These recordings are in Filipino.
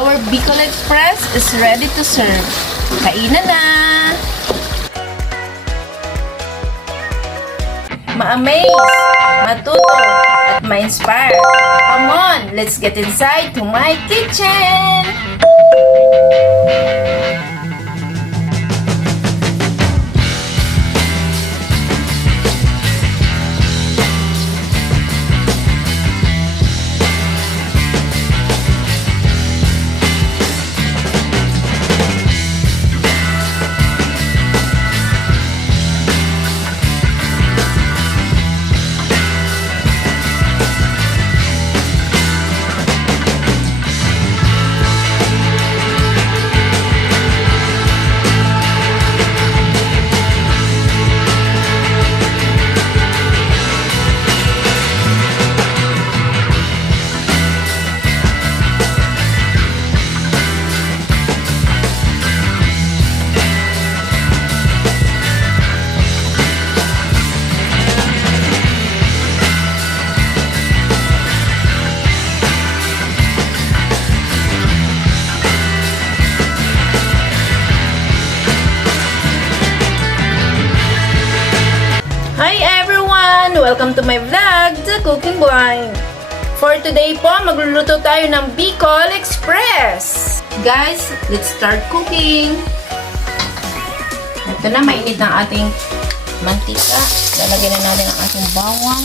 Our Bicol Express is ready to serve. Kainan na! Ma-amaze, matuto, at ma-inspire. Come on, let's get inside to my kitchen! Hi everyone! Welcome to my vlog, The Cooking Blind. For today po, magluluto tayo ng Bicol Express. Guys, let's start cooking. Ito na, mainit ng ating mantika. Lalagyan na natin ang ating bawang.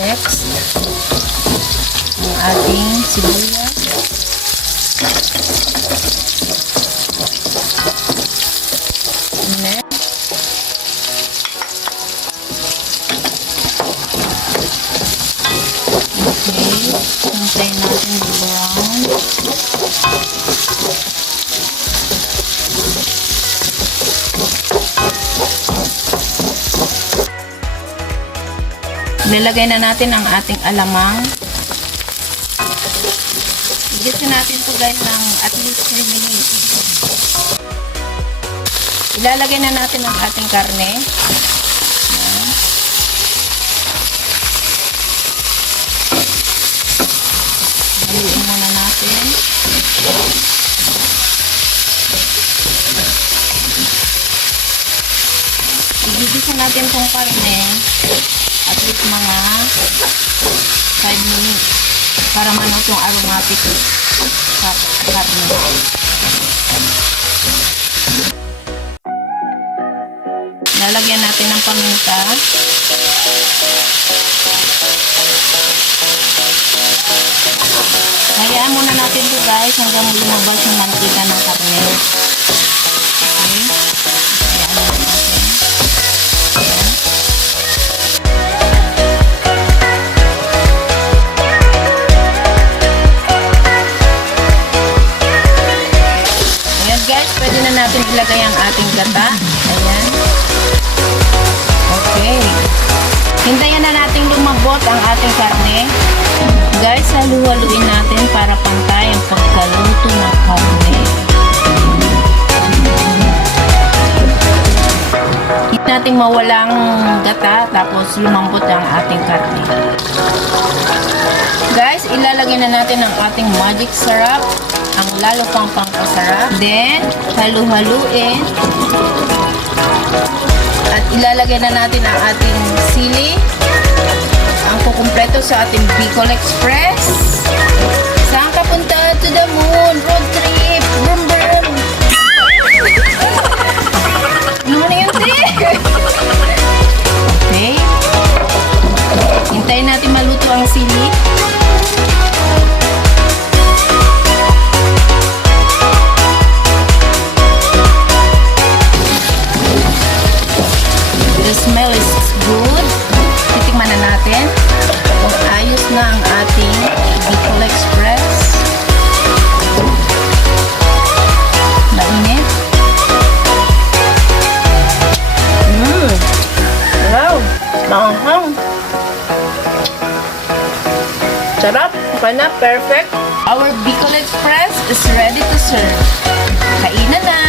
Next, ang ating sibuyas. Hintayin natin brown. Lalagay na natin ang ating alamang. Igisin natin ito guys ng at least 3 minutes. Ilalagay na natin ang ating karne. Haluin muna natin. Igigisa natin itong karne at least mga 5 minutes para manot yung aromatic sa karne. Lalagyan natin ng paminta. Hayaan muna natin ito guys hanggang lumabas yung mantika ng karne. Okay. Hayaan muna natin. Ayan guys, pwede na natin ilagay ang ating gata. Ayan. Okay. Hintayin na natin lumabot ang ating karne. Guys, halu-haluin natin para pantay ang pagkaluto ng karne. Hindi natin mawalang gata tapos lumambot ang ating karne. Guys, ilalagay na natin ang ating magic syrup, ang lalo pang pangpasarap. Then, halu-haluin. At ilalagay na natin ang ating sili. Ang kukumpleto sa ating Bicol Express. Saan ka punta? To the moon. Road trip. Brum brum. Ano na yun, te? Okay. Hintayin natin maluto ang sili. The smell is good. Titikman na natin kung ayos na ang ating Bicol Express. Mainit. Wow! Maanghang. Sarap. Okay na. Perfect. Our Bicol Express is ready to serve. Kainan na!